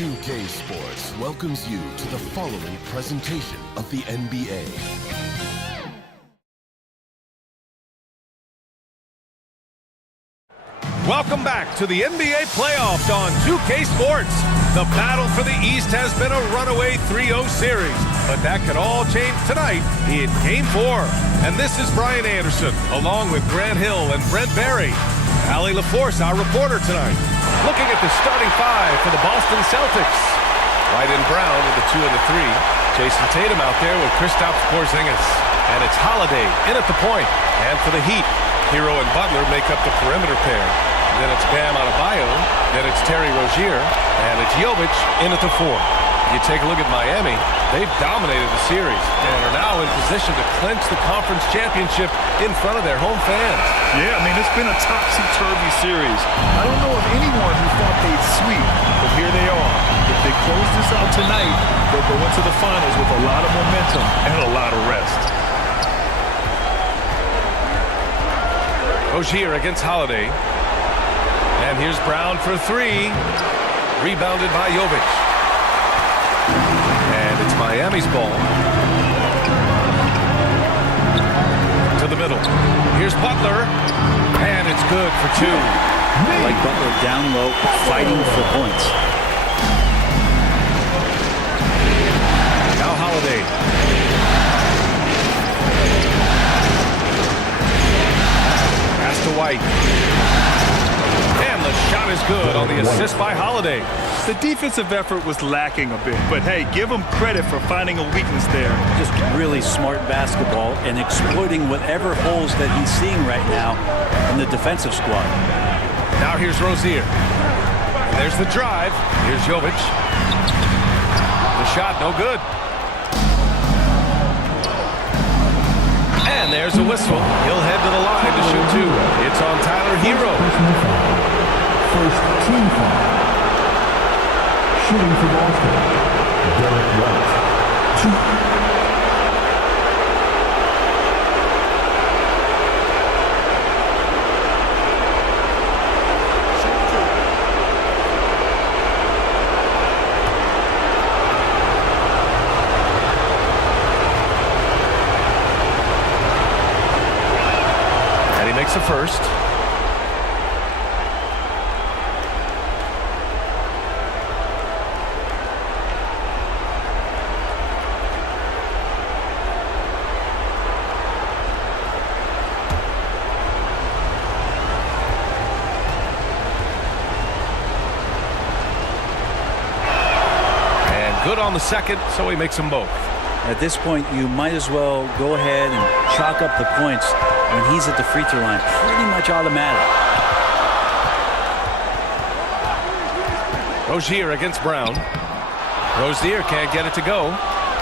2K Sports welcomes you to the following presentation of the NBA. Welcome back to the NBA playoffs on 2K Sports. The battle for the East has been a runaway 3-0 series, but that could all change tonight in Game 4. And this is Brian Anderson, along with Grant Hill and Brent Berry. Allie LaForce, our reporter tonight, looking at the starting five for the Boston Celtics. White and Brown with the 2 and the 3. Jason Tatum out there with Kristaps Porzingis. And it's Holiday in at the point. And for the Heat, Hero and Butler make up the perimeter pair. Then it's Bam Adebayo. Then it's Terry Rozier. And it's Jovic in at the 4. You take a look at Miami, they've dominated the series and are now in position to clinch the conference championship in front of their home fans. Yeah, I mean, it's been a topsy-turvy series. I don't know of anyone who thought they'd sweep, but here they are. If they close this out tonight, they'll go into the finals with a lot of momentum and a lot of rest. Rozier against Holiday. And here's Brown for 3. Rebounded by Jovic. And it's Miami's ball. To the middle. Here's Butler. And it's good for 2. I like Butler down low, fighting for points. Now Holiday. Pass to White. And the shot is good on the assist by Holiday. The defensive effort was lacking a bit, but hey, give him credit for finding a weakness there. Just really smart basketball and exploiting whatever holes that he's seeing right now in the defensive squad. Now here's Rozier. And there's the drive. Here's Jovic. The shot, no good. And there's a whistle. He'll head to the line to shoot 2. It's on Tyler Hero. First team foul. Shooting for Boston, Derek White. 2. And he makes the first. Good on the second, so he makes them both. At this point, you might as well go ahead and chalk up the points when he's at the free throw line. Pretty much automatic. Rozier against Brown. Rozier can't get it to go.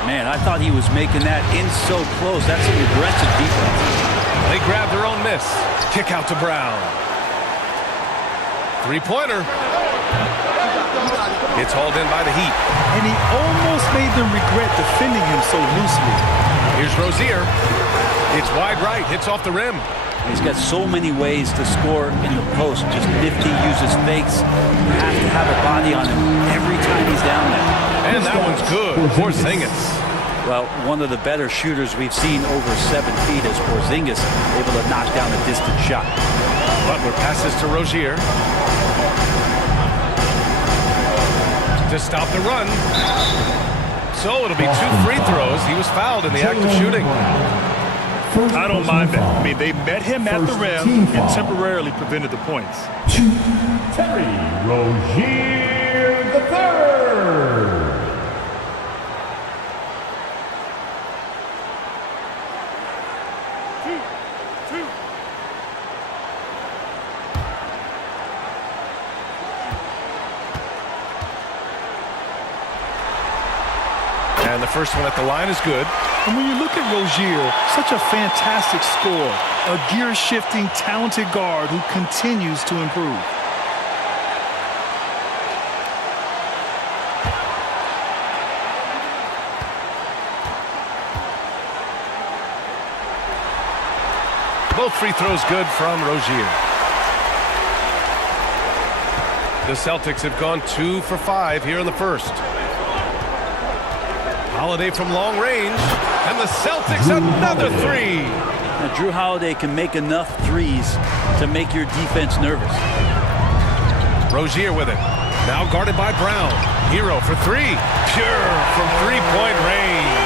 Man, I thought he was making that in so close. That's an aggressive defense. They grab their own miss. Kick out to Brown. Three-pointer. It's hauled in by the Heat. And he almost made them regret defending him so loosely. Here's Rozier. It's wide right. Hits off the rim. He's got so many ways to score in the post. Just nifty, uses fakes. You have to have a body on him every time he's down there. And that one's good. Porzingis. Well, one of the better shooters we've seen over 7 feet is Porzingis, able to knock down a distant shot. Butler passes to Rozier. To stop the run. So it'll be 2 free throws. He was fouled in the act of shooting. I don't mind that. I mean, they met him at the rim and temporarily prevented the points. Terry Rozier the third. And the first one at the line is good. And when you look at Rozier, such a fantastic scorer, a gear-shifting, talented guard who continues to improve. Both free throws good from Rozier. The Celtics have gone 2 for 5 here in the first. Holiday from long range, and the Celtics another three. Now, Drew Holiday can make enough threes to make your defense nervous. Rozier with it. Now guarded by Brown. Hero for three. Pure from three-point range.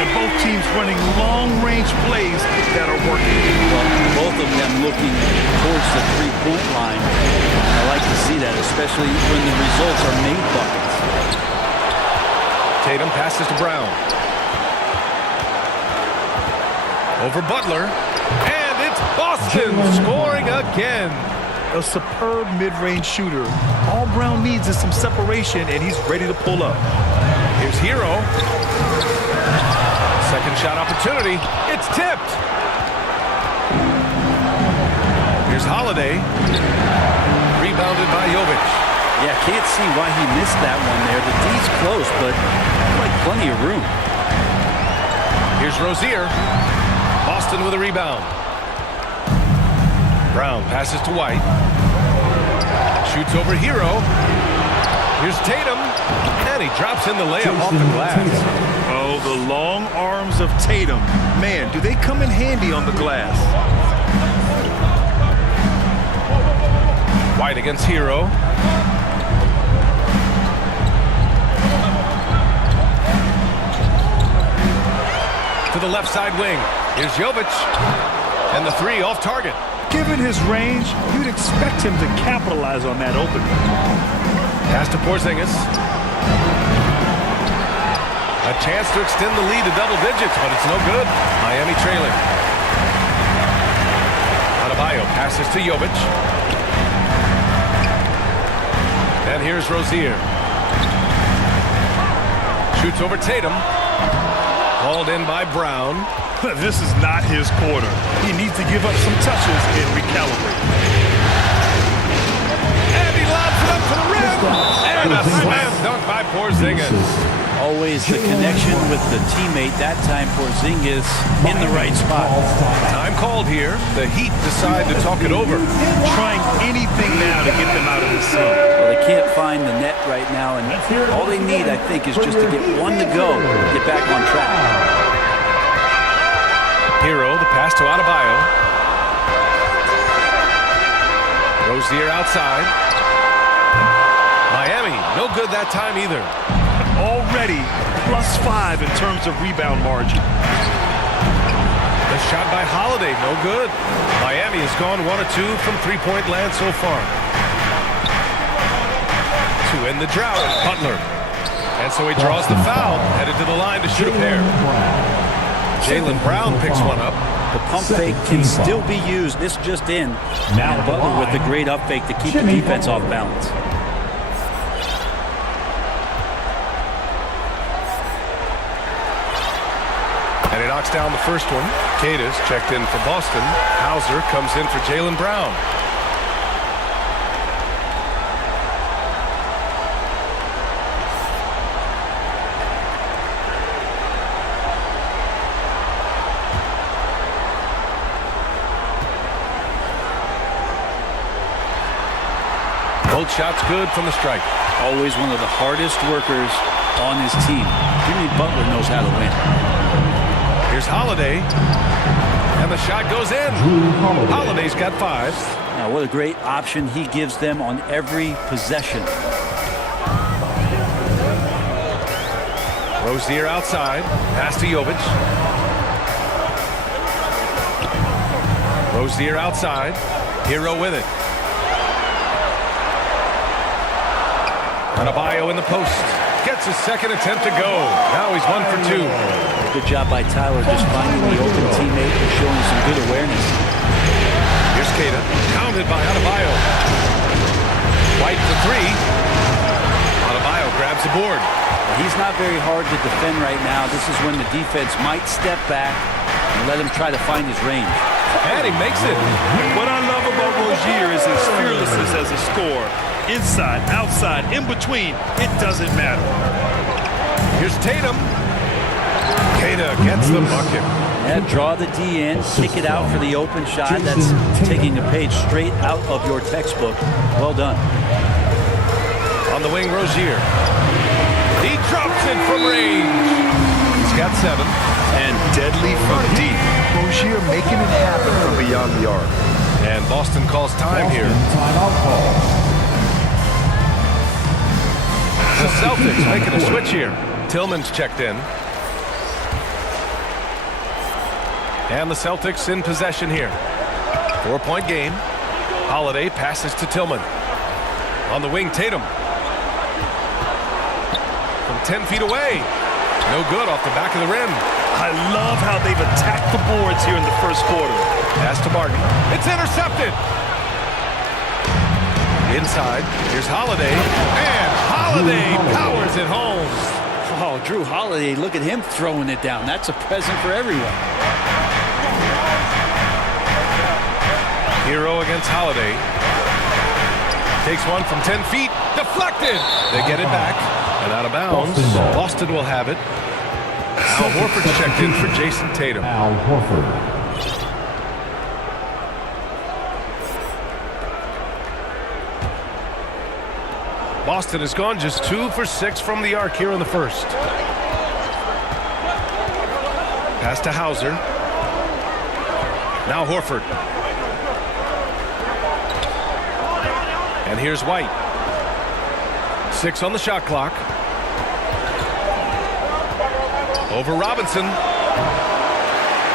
And both teams running long-range plays that are working. Well, both of them looking towards the three-point line. I like to see that, especially when the results are made buckets. Tatum passes to Brown. Over Butler. And it's Boston scoring again. A superb mid-range shooter. All Brown needs is some separation, and he's ready to pull up. Here's Hero. Second shot opportunity. It's tipped. Here's Holiday. Rebounded by Jovic. Yeah, can't see why he missed that one there. The D's close, but like plenty of room. Here's Rozier. Boston with a rebound. Brown passes to White. Shoots over Hero. Here's Tatum. And he drops in the layup off the glass. Oh, the long arms of Tatum. Man, do they come in handy on the glass. White against Hero. To the left side wing. Here's Jovic. And the three off target. Given his range, you'd expect him to capitalize on that opening. Pass to Porzingis. A chance to extend the lead to double digits, but it's no good. Miami trailing. Adebayo passes to Jovic. And here's Rozier. Shoots over Tatum. Hauled in by Brown. This is not his quarter. He needs to give up some touches and recalibrate. And he lobs it up to the rim. And a slam dunk by Porzingis. Always the connection with the teammate. That time Porzingis in the right spot. Time called here. The Heat decide to talk it over. Trying anything now to get them out of this scene. Well, they can't find the net right now, and all they need, I think, is just to get one to go, get back on track. Hero, the pass to Adebayo. Rozier outside. Miami, no good that time either. Already +5 in terms of rebound margin. The shot by Holiday, no good. Miami has gone 1 of 2 from three-point land so far. To end the drought, Butler. And so he draws the foul, headed to the line to shoot a pair. Jaylen Brown picks one up. The pump fake can still be used. This just in. And Butler with the great up fake to keep the defense off balance. And he knocks down the first one. Cadiz checked in for Boston. Hauser comes in for Jaylen Brown. Both shots good from the strike. Always one of the hardest workers on his team. Jimmy Butler knows how to win. Here's Holiday. And the shot goes in. Holiday's got 5. Now, what a great option he gives them on every possession. Rozier outside. Pass to Jovic. Rozier outside. Hero with it. Adebayo in the post. Gets his second attempt to go. Now he's 1 for 2. Good job by Tyler just finding the open teammate and showing some good awareness. Here's Queta. Counted by Adebayo. White for 3. Adebayo grabs the board. Well, he's not very hard to defend right now. This is when the defense might step back and let him try to find his range. And he makes it. What I love about Rozier is his fearlessness as a scorer. Inside, outside, in between, it doesn't matter. Here's Tatum. Queta gets the bucket. Yeah, draw the D in, kick it out for the open shot. That's taking a page straight out of your textbook. Well done. On the wing, Rozier. He drops it from range. He's got 7. And deadly from deep. Rozier making it happen from beyond the arc. And Boston calls time here. Timeout call. The Celtics making a switch here. Tillman's checked in. And the Celtics in possession here. 4-point game. Holiday passes to Tillman. On the wing, Tatum. From 10 feet away. No good off the back of the rim. I love how they've attacked the boards here in the first quarter. Pass to Martin. It's intercepted. Inside. Here's Holiday. And Holiday powers it home. Oh, Drew Holiday, look at him throwing it down. That's a present for everyone. Hero against Holiday. Takes one from 10 feet. Deflected. They get it back. And out of bounds. Boston will have it. Al Horford's checked in for Jason Tatum. Al Horford. Boston has gone just 2 for 6 from the arc here in the first. Pass to Hauser. Now Horford. And here's White. 6 on the shot clock. Over Robinson.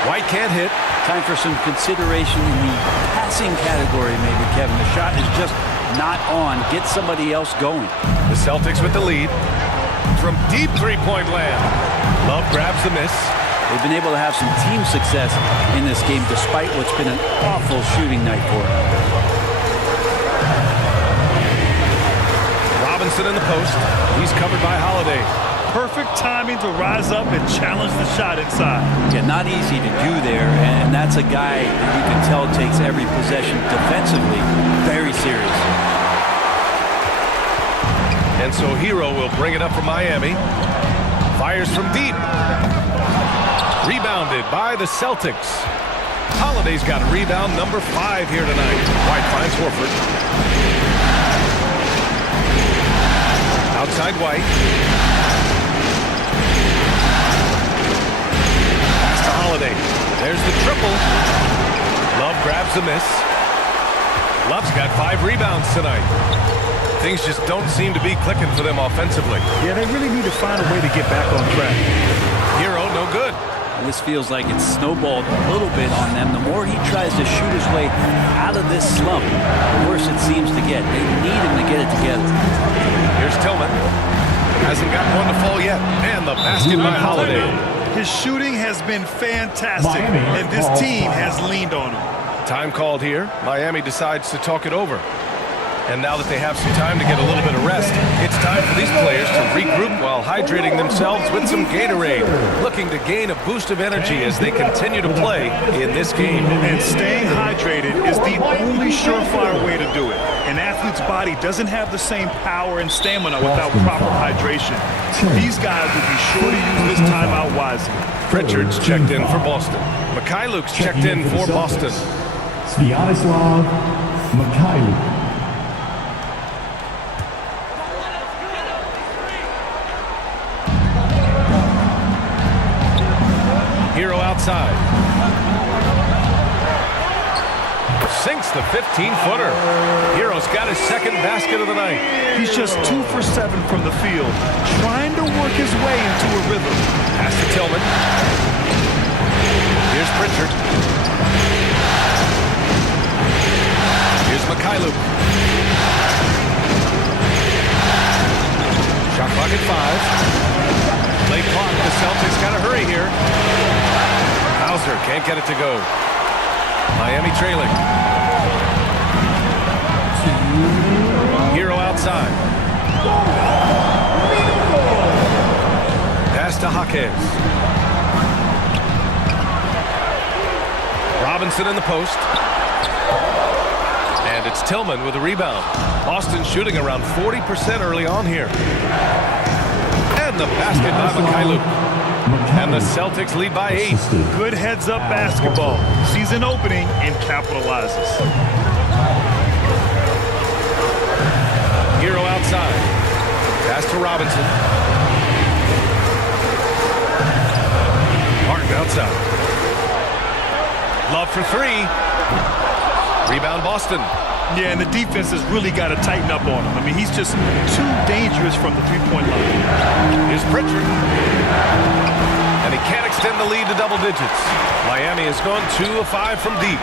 White can't hit. Time for some consideration in the passing category, maybe, Kevin. The shot is just not on. Get somebody else going. The Celtics with the lead. From deep three-point land. Love grabs the miss. They've been able to have some team success in this game despite what's been an awful shooting night for them. Robinson in the post. He's covered by Holiday. Perfect timing to rise up and challenge the shot inside. Yeah, not easy to do there, and that's a guy that you can tell takes every possession defensively very serious. And so Hero will bring it up for Miami. Fires from deep. Rebounded by the Celtics. Holiday's got rebound number 5 here tonight. White finds Horford. Outside White. Pass to Holiday. There's the triple. Love grabs the miss. Love's got 5 rebounds tonight. Things just don't seem to be clicking for them offensively. Yeah, they really need to find a way to get back on track. Hero, no good. This feels like it's snowballed a little bit on them. The more he tries to shoot his way out of this slump, the worse it seems to get. They need him to get it together. Here's Tillman. Hasn't got one to fall yet. And the basket by Holiday. His shooting has been fantastic, Miami and this team has leaned on him. Time called here. Miami decides to talk it over. And now that they have some time to get a little bit of rest, it's time for these players to regroup while hydrating themselves with some Gatorade, looking to gain a boost of energy as they continue to play in this game. And staying hydrated is the only surefire way to do it. An athlete's body doesn't have the same power and stamina without proper hydration. These guys will be sure to use this timeout wisely. Pritchard's checked in for Boston. Mikhailuk's checked in for Boston. Sviatoslav Mikhailuk. Hero outside. Sinks the 15-footer. Hero's got his second basket of the night. He's just 2 for 7 from the field, trying to work his way into a rhythm. Pass to Tillman. Here's Pritchard. Here's Mikhailuk. Shot clock at 5. Late clock. The Celtics got to hurry here. Hauser can't get it to go. Miami trailing. Hero outside. Pass to Jaquez. Robinson in the post. And it's Tillman with a rebound. Boston shooting around 40% early on here. And the basket by Mikhailuk. And the Celtics lead by 8. Good heads-up basketball. Sees an opening and capitalizes. Hero outside. Pass to Robinson. Martin outside. Love for three. Rebound Boston. Yeah, and the defense has really got to tighten up on him. I mean, he's just too dangerous from the three-point line. Here's Pritchard. And he can't extend the lead to double digits. Miami has gone 2 of 5 from deep.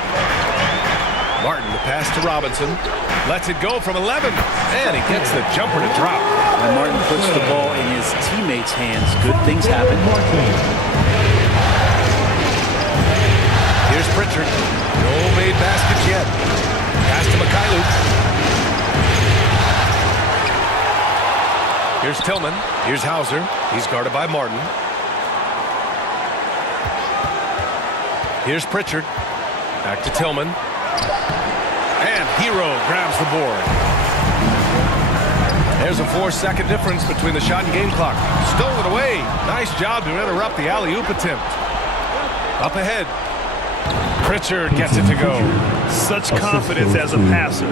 Martin, the pass to Robinson. Lets it go from 11. And he gets the jumper to drop. When Martin puts the ball in his teammates' hands, good things happen. Here's Pritchard. No made baskets yet. Pass to Mikhailuk. Here's Tillman. Here's Hauser. He's guarded by Martin. Here's Pritchard. Back to Tillman. And Hero grabs the board. There's a 4-second difference between the shot and game clock. Stolen away. Nice job to interrupt the alley-oop attempt. Up ahead. Pritchard gets it to go. Such confidence as a passer.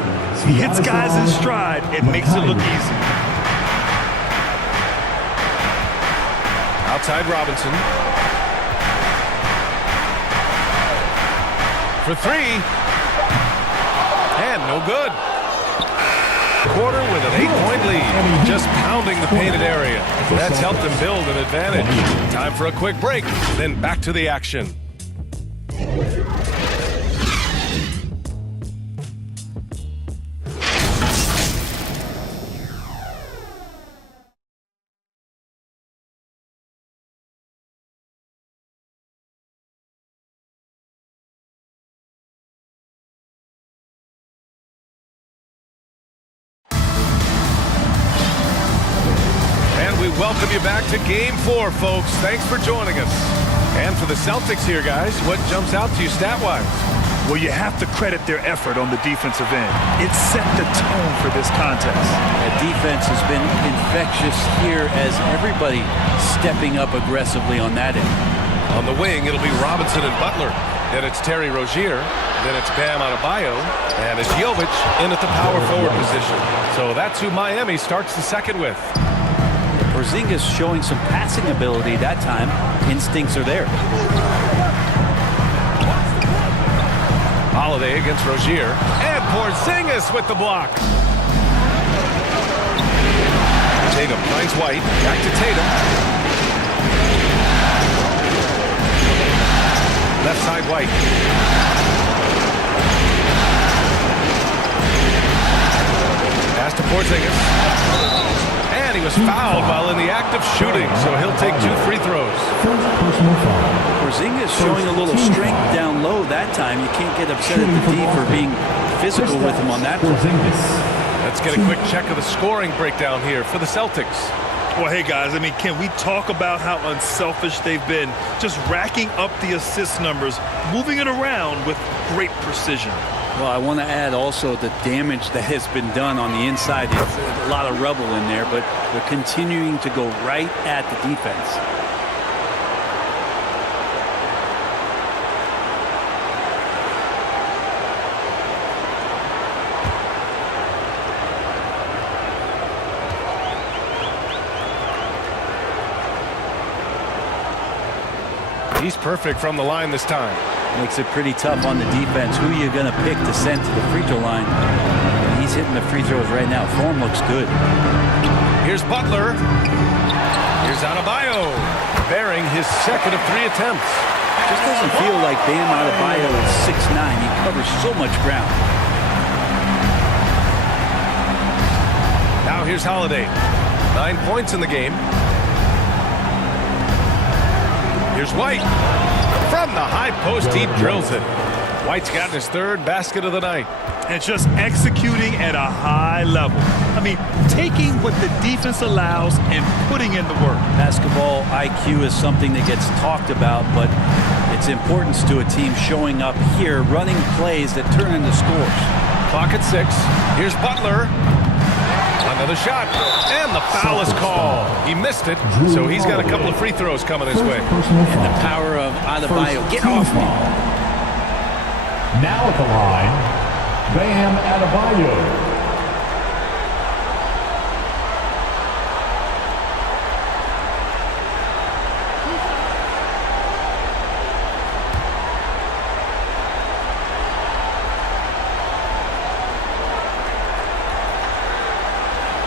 He hits guys in stride and makes it look easy. Outside Robinson. For three. And no good. Quarter with an 8-point lead. Just pounding the painted area. That's helped them build an advantage. Time for a quick break. Then back to the action. We welcome you back to Game 4, folks. Thanks for joining us. And for the Celtics here, guys, what jumps out to you stat-wise? Well, you have to credit their effort on the defensive end. It set the tone for this contest. The defense has been infectious here as everybody stepping up aggressively on that end. On the wing, it'll be Robinson and Butler. Then it's Terry Rozier. Then it's Bam Adebayo. And it's Jovic in at the power forward position. So that's who Miami starts the second with. Porzingis showing some passing ability that time. Instincts are there. Holiday against Rozier. And Porzingis with the block. Tatum finds White. Back to Tatum. Left side White. Pass to Porzingis. And he was fouled while in the act of shooting, so he'll take 2 free throws. Porzingis showing a little strength down low that time. You can't get upset at the D for being physical with him on that play. Let's get a quick check of the scoring breakdown here for the Celtics. Well, hey, guys, I mean, can we talk about how unselfish they've been? Just racking up the assist numbers, moving it around with great precision. Well, I want to add also the damage that has been done on the inside. There's a lot of rubble in there, but they're continuing to go right at the defense. He's perfect from the line this time. Makes it pretty tough on the defense. Who are you going to pick to send to the free throw line? He's hitting the free throws right now. Form looks good. Here's Butler. Here's Adebayo, bearing his second of 3 attempts. Just doesn't feel like Bam Adebayo is 6'9". He covers so much ground. Now here's Holiday. 9 points in the game. Here's White. From the high post, he drills it. White's gotten his 3rd basket of the night. And just executing at a high level. I mean, taking what the defense allows and putting in the work. Basketball IQ is something that gets talked about, but its importance to a team showing up here, running plays that turn into scores. Clock at 6. Here's Butler. Another shot, and the foul is called. He missed it, so he's got a couple of free throws coming his way. And the power of Adebayo. Get off me. Now at the line, Bam Adebayo.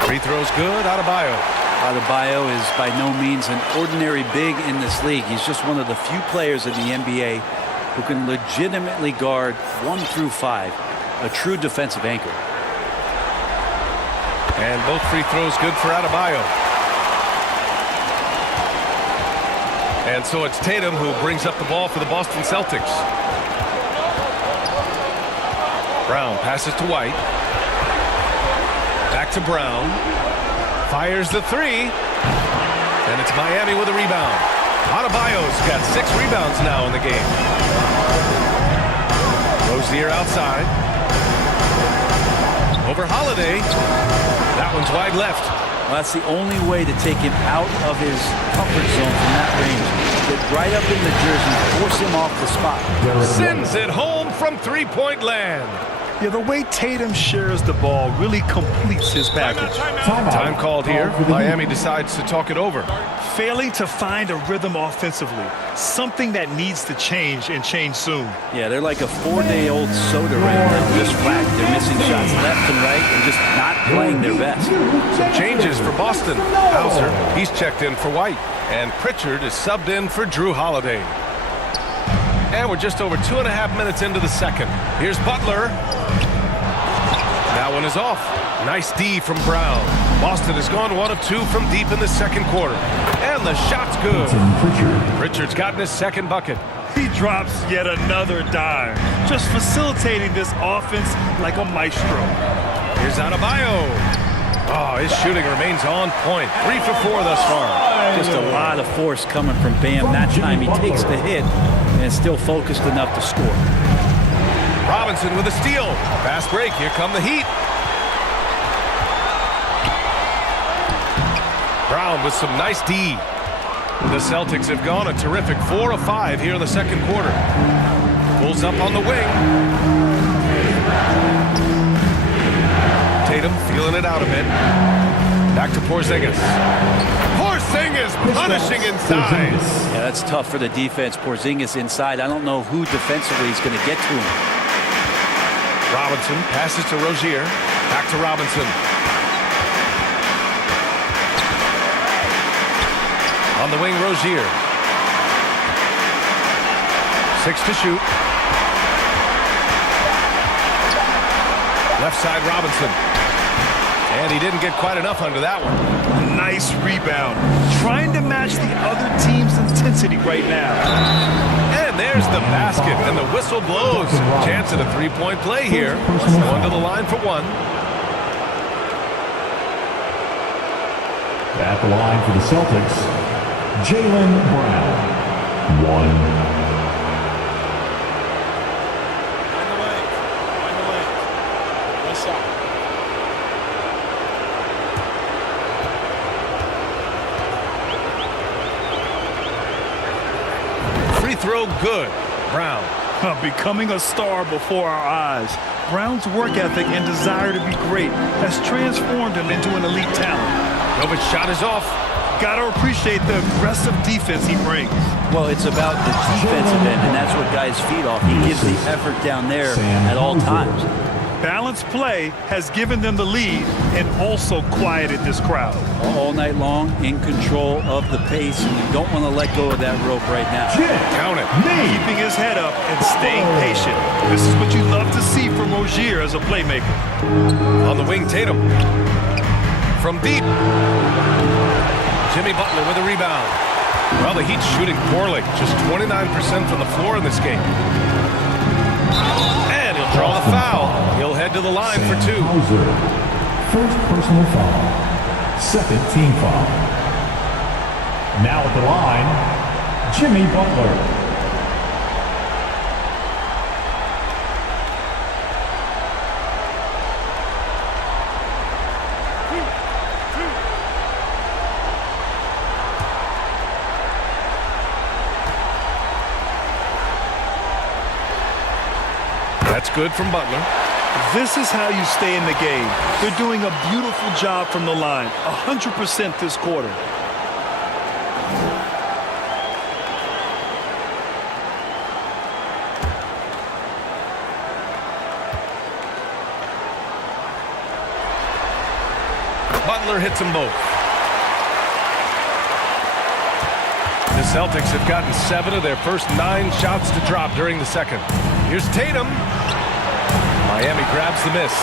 Free throw's good. Adebayo. Adebayo is by no means an ordinary big in this league. He's just one of the few players in the NBA who can legitimately guard 1 through 5, a true defensive anchor. And both free throws good for Adebayo. And so it's Tatum who brings up the ball for the Boston Celtics. Brown passes to White. Back to Brown. Fires the three. And it's Miami with a rebound. Adebayo's got 6 rebounds now in the game. Rozier outside. Over Holiday. That one's wide left. Well, that's the only way to take him out of his comfort zone from that range. Get right up in the jersey, force him off the spot. Sends it home from three-point land. Yeah, the way Tatum shares the ball really completes his package. Time called here. Miami decides to talk it over. Failing to find a rhythm offensively. Something that needs to change and change soon. Yeah, they're like a 4-day-old soda right now. Just flat. They're missing shots left and right and just not playing their best. Some changes for Boston. Hauser, he's checked in for White. And Pritchard is subbed in for Drew Holiday. And we're just over 2.5 minutes into the second. Here's Butler. That one is off. Nice D from Brown. Boston has gone 1 of 2 from deep in the second quarter. And the shot's good. Pritchard's gotten his second bucket. He drops yet another dime. Just facilitating this offense like a maestro. Here's Adebayo. Oh, his shooting remains on point. 3 for 4 thus far. Just a lot of force coming from Bam. That time he takes the hit and still focused enough to score. Robinson with a steal. Fast break. Here come the Heat. Brown with some nice D. The Celtics have gone a terrific 4 of 5 here in the second quarter. Pulls up on the wing. Tatum feeling it out a bit. Back to Porzingis. Porzingis punishing inside. Yeah, that's tough for the defense. Porzingis inside. I don't know who defensively is going to get to him. Robinson passes to Rozier. Back to Robinson. On the wing, Rozier. 6 to shoot. Left side, Robinson. And he didn't get quite enough under that one. Nice rebound. Trying to match the other team's intensity right now. And there's the basket, and the whistle blows. Chance at a three-point play here. Going to the line for 1. At the line for the Celtics, Jaylen Brown. 1. Throw good. Brown. Becoming a star before our eyes. Brown's work ethic and desire to be great has transformed him into an elite talent. Novic's shot is off. Gotta appreciate the aggressive defense he brings. Well, it's about the defensive end, and that's what guys feed off. He gives the effort down there at all times. Balanced play has given them the lead and also quieted this crowd. All night long, in control of the pace, and you don't want to let go of that rope right now. Count it. Keeping his head up and staying patient. This is what you love to see from Rozier as a playmaker. On the wing, Tatum. From deep. Jimmy Butler with a rebound. Well, the Heat's shooting poorly. Just 29% from the floor in this game. And he'll draw the foul. He'll head to the line for 2. Hauser. First personal foul. Second team foul. Now at the line, Jimmy Butler. That's good from Butler. This is how you stay in the game. They're doing a beautiful job from the line. 100% this quarter. Butler hits them both. The Celtics have gotten 7 of their first 9 shots to drop during the second. Here's Tatum. Miami grabs the miss.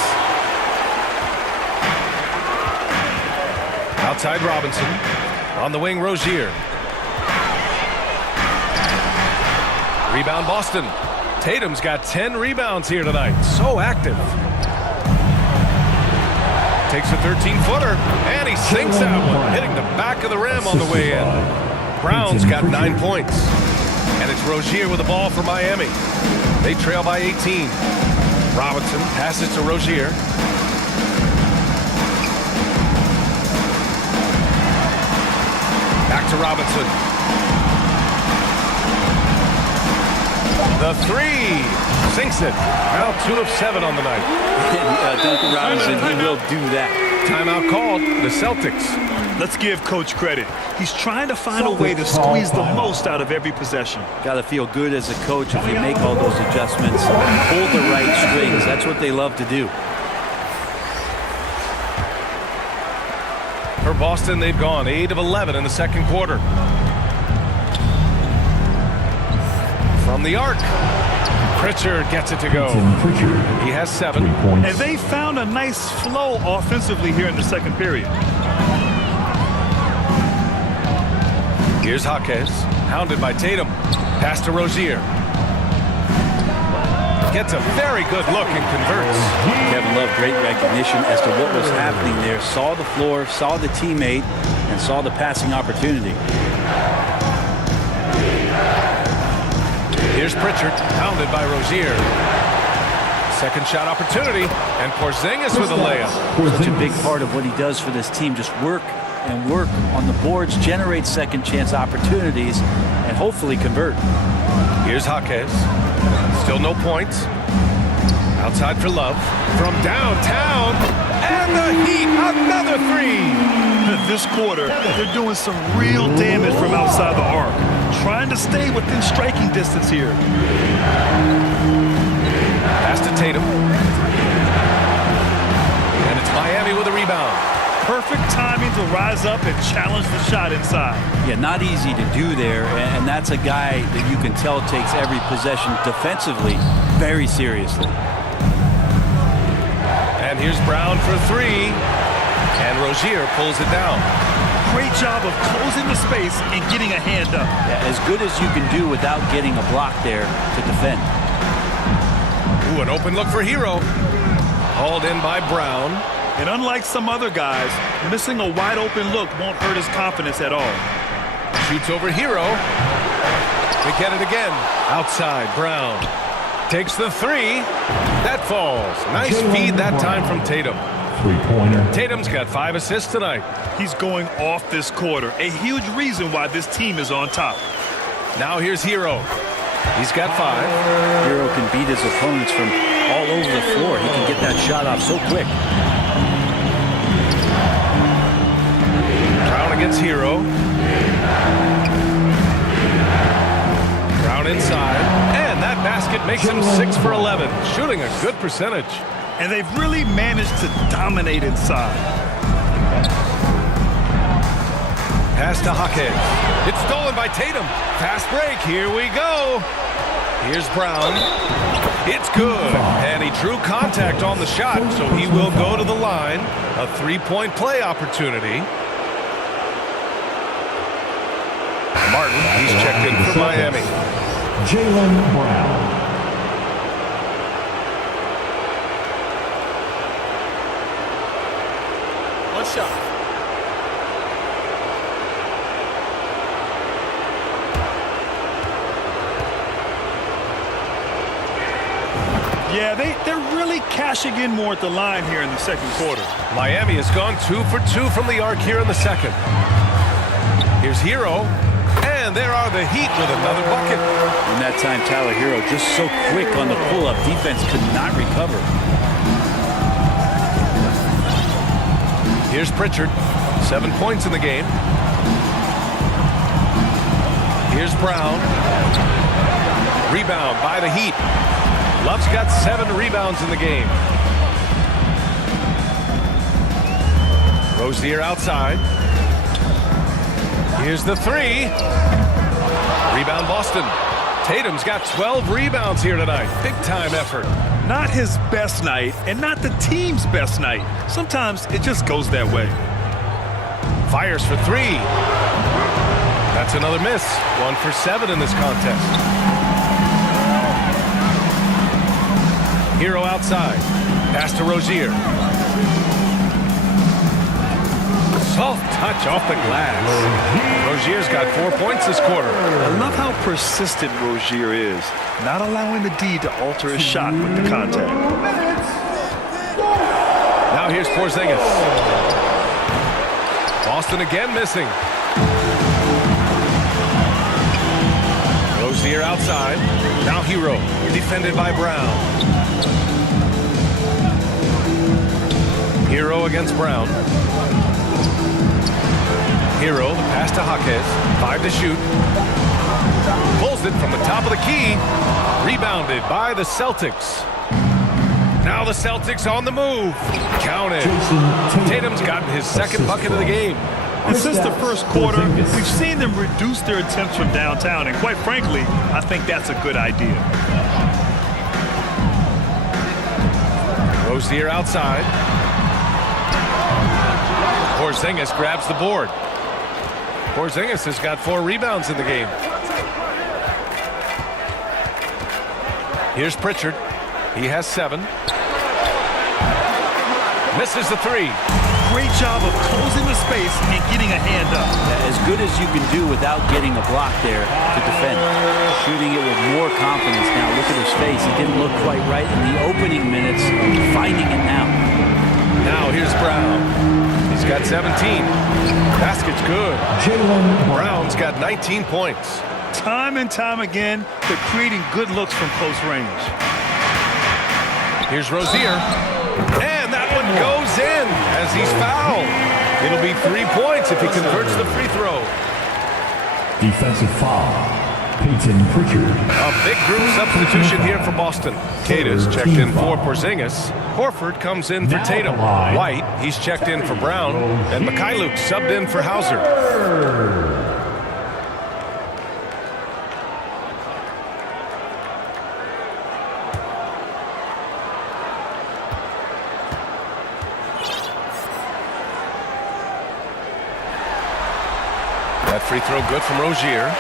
Outside Robinson. On the wing, Rozier. Rebound Boston. Tatum's got 10 rebounds here tonight. So active. Takes a 13-footer, and he sinks that one, hitting the back of the rim on the way in. Brown's got 9 points. And it's Rozier with the ball for Miami. They trail by 18. Robinson passes to Rozier. Back to Robinson. The 3. Sinks it. Now 2 of 7 on the night. Duncan Robinson, he will do that. Timeout called. The Celtics. Let's give Coach credit. He's trying to find a way to squeeze the most out of every possession. Got to feel good as a coach if you make all those adjustments. Hold the right strings. That's what they love to do. For Boston, they've gone 8 of 11 in the second quarter. From the arc. Pritchard gets it to go. He has 7. And they found a nice flow offensively here in the second period. Here's Jaquez, hounded by Tatum. Pass to Rozier. Gets a very good look and converts. Kevin Love, great recognition as to what was happening there. Saw the floor, saw the teammate, and saw the passing opportunity. Here's Pritchard, hounded by Rozier. Second shot opportunity, and Porzingis with a layup. Such a big part of what he does for this team. Just work and work on the boards, generate second chance opportunities, and hopefully convert. Here's Jaquez. Still no points. Outside for Love. From downtown, and the Heat, another 3. This quarter, they're doing some real damage from outside the arc. Trying to stay within striking distance here. Pass to Tatum. And it's Miami with a rebound. Perfect timing to rise up and challenge the shot inside. Yeah, not easy to do there, and that's a guy that you can tell takes every possession defensively very seriously. And here's Brown for 3. And Rozier pulls it down. Great job of closing the space and getting a hand up. Yeah, as good as you can do without getting a block there to defend. Ooh, an open look for Hero. Hauled in by Brown. And unlike some other guys, missing a wide open look won't hurt his confidence at all. Shoots over Hero. They get it again. Outside, Brown. Takes the 3. That falls. Nice feed that time from Tatum. Three-pointer. Tatum's got 5 assists tonight. He's going off this quarter. A huge reason why this team is on top. Now here's Hero. He's got 5. Hero can beat his opponents from all over the floor. He can get that shot off so quick. Brown against Hero. Brown inside. And that basket makes him 6 for 11. Shooting a good percentage. And they've really managed to dominate inside. Pass to Jaquez. It's stolen by Tatum. Fast break. Here we go. Here's Brown. It's good. And he drew contact on the shot, so he will go to the line. A 3-point play opportunity. Martin, he's checked in for Miami. Jaylen Brown. One shot. Yeah, they're really cashing in more at the line here in the second quarter. Miami has gone 2 for 2 from the arc here in the second. Here's Hero. And there are the Heat with another bucket. In that time, Tyler Hero just so quick on the pull-up. Defense could not recover. Here's Pritchard. 7 points in the game. Here's Brown. Rebound by the Heat. Love's got 7 rebounds in the game. Rozier outside. Here's the three. Rebound Boston. Tatum's got 12 rebounds here tonight. Big time effort. Not his best night and not the team's best night. Sometimes it just goes that way. Fires for three. That's another miss. 1 for 7 in this contest. Hero outside. Pass to Rozier. Soft touch off the glass. Rozier's got 4 points this quarter. I love how persistent Rozier is, not allowing the D to alter his shot with the contact. Now here's Porzingis. Boston again missing. Rozier outside. Now Hero, defended by Brown. Hero against Brown. Hero, the pass to Jaquez. 5 to shoot. Pulls it from the top of the key. Rebounded by the Celtics. Now the Celtics on the move. Counted. Tatum's gotten his second bucket of the game. And since the first quarter, we've seen them reduce their attempts from downtown. And quite frankly, I think that's a good idea. Rozier outside. Porzingis grabs the board. Porzingis has got 4 rebounds in the game. Here's Pritchard. He has 7. Misses the 3. Great job of closing the space and getting a hand up. As good as you can do without getting a block there to defend. Shooting it with more confidence now. Look at his face. He didn't look quite right in the opening minutes. Finding it now. Now here's Brown. He's got 17. Basket's good. Brown's got 19 points. Time and time again, they're creating good looks from close range. Here's Rozier. And that one goes in as he's fouled. It'll be 3 points if he converts the free throw. Defensive foul. Peyton Pritchard. A big group substitution here for Boston. Kata's checked in for Porzingis. Horford comes in for Tatum. White, he's checked in for Brown. And Mikhailuk subbed in for Hauser. That free throw good from Rozier.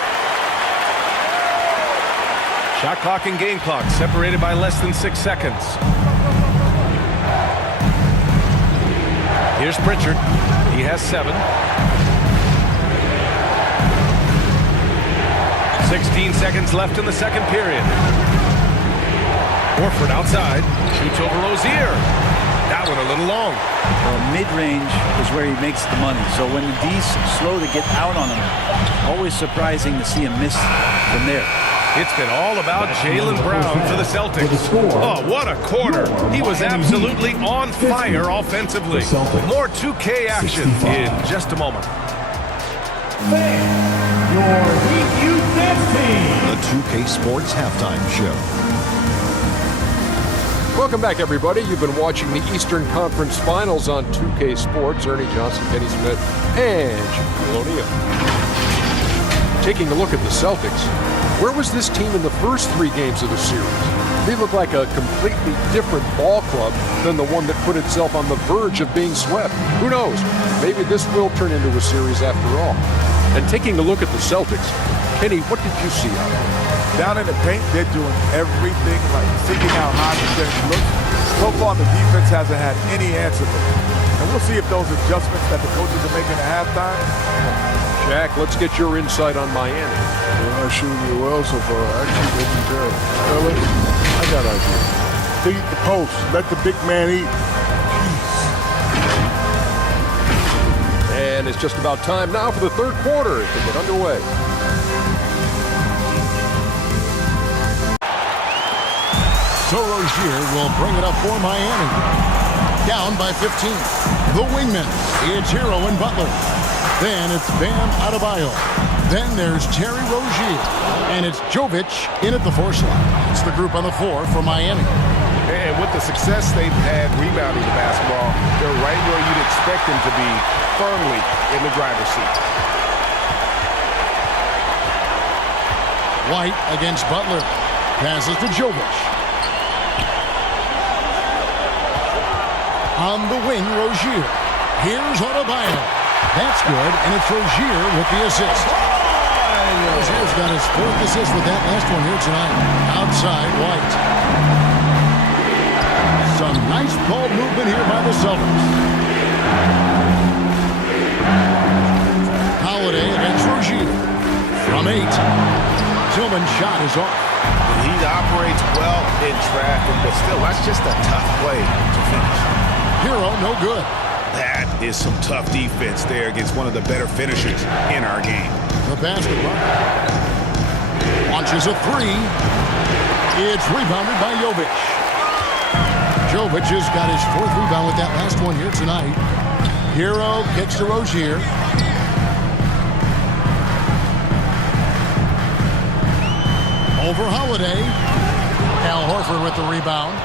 Shot clock and game clock separated by less than 6 seconds. Here's Pritchard. He has 7. 16 seconds left in the second period. Horford outside. Shoots over Rozier. That one a little long. Well, mid-range is where he makes the money. So when the D's slow to get out on him, always surprising to see him miss from there. It's been all about Jaylen Brown for the Celtics. Oh, what a quarter. He was absolutely on fire offensively. More 2K action in just a moment. The 2K Sports Halftime Show. Welcome back, everybody. You've been watching the Eastern Conference Finals on 2K Sports. Ernie Johnson, Kenny Smith, and Shaquille O'Neal. Taking a look at the Celtics, where was this team in the first 3 games of the series? They look like a completely different ball club than the one that put itself on the verge of being swept. Who knows? Maybe this will turn into a series after all. And taking a look at the Celtics, Kenny, what did you see out there? Down in the paint, they're doing everything right, figuring out how to finish looks. So far, the defense hasn't had any answer for them. And we'll see if those adjustments that the coaches are making at halftime. Jack, let's get your insight on Miami. They're not shooting you well so far. Actually, they've been terrible. Fellas, I got an idea. They eat the post. Let the big man eat. And it's just about time now for the third quarter to get underway. So Rozier will bring it up for Miami. Down by 15. The wingmen. It's Hero and Butler. Then it's Bam Adebayo. Then there's Terry Rozier. And it's Jovic in at the 4 slot. It's the group on the floor for Miami. And with the success they've had rebounding the basketball, they're right where you'd expect them to be, firmly in the driver's seat. White against Butler. Passes to Jovic. On the wing, Rozier. Here's Adebayo. That's good, and it's Rozier with the assist. Rozier's got his 4th assist with that last one here tonight. Outside, White. Some nice ball movement here by the Celtics. Holiday against Rozier. From 8. Tillman's shot is off. He operates well in traffic, but still, that's just a tough play to finish. Hero, no good. That is some tough defense there against one of the better finishers in our game. The basketball. Launches a 3. It's rebounded by Jovic. Jovic has got his 4th rebound with that last one here tonight. Hero kicks to Rozier. Over Holiday. Al Horford with the rebound.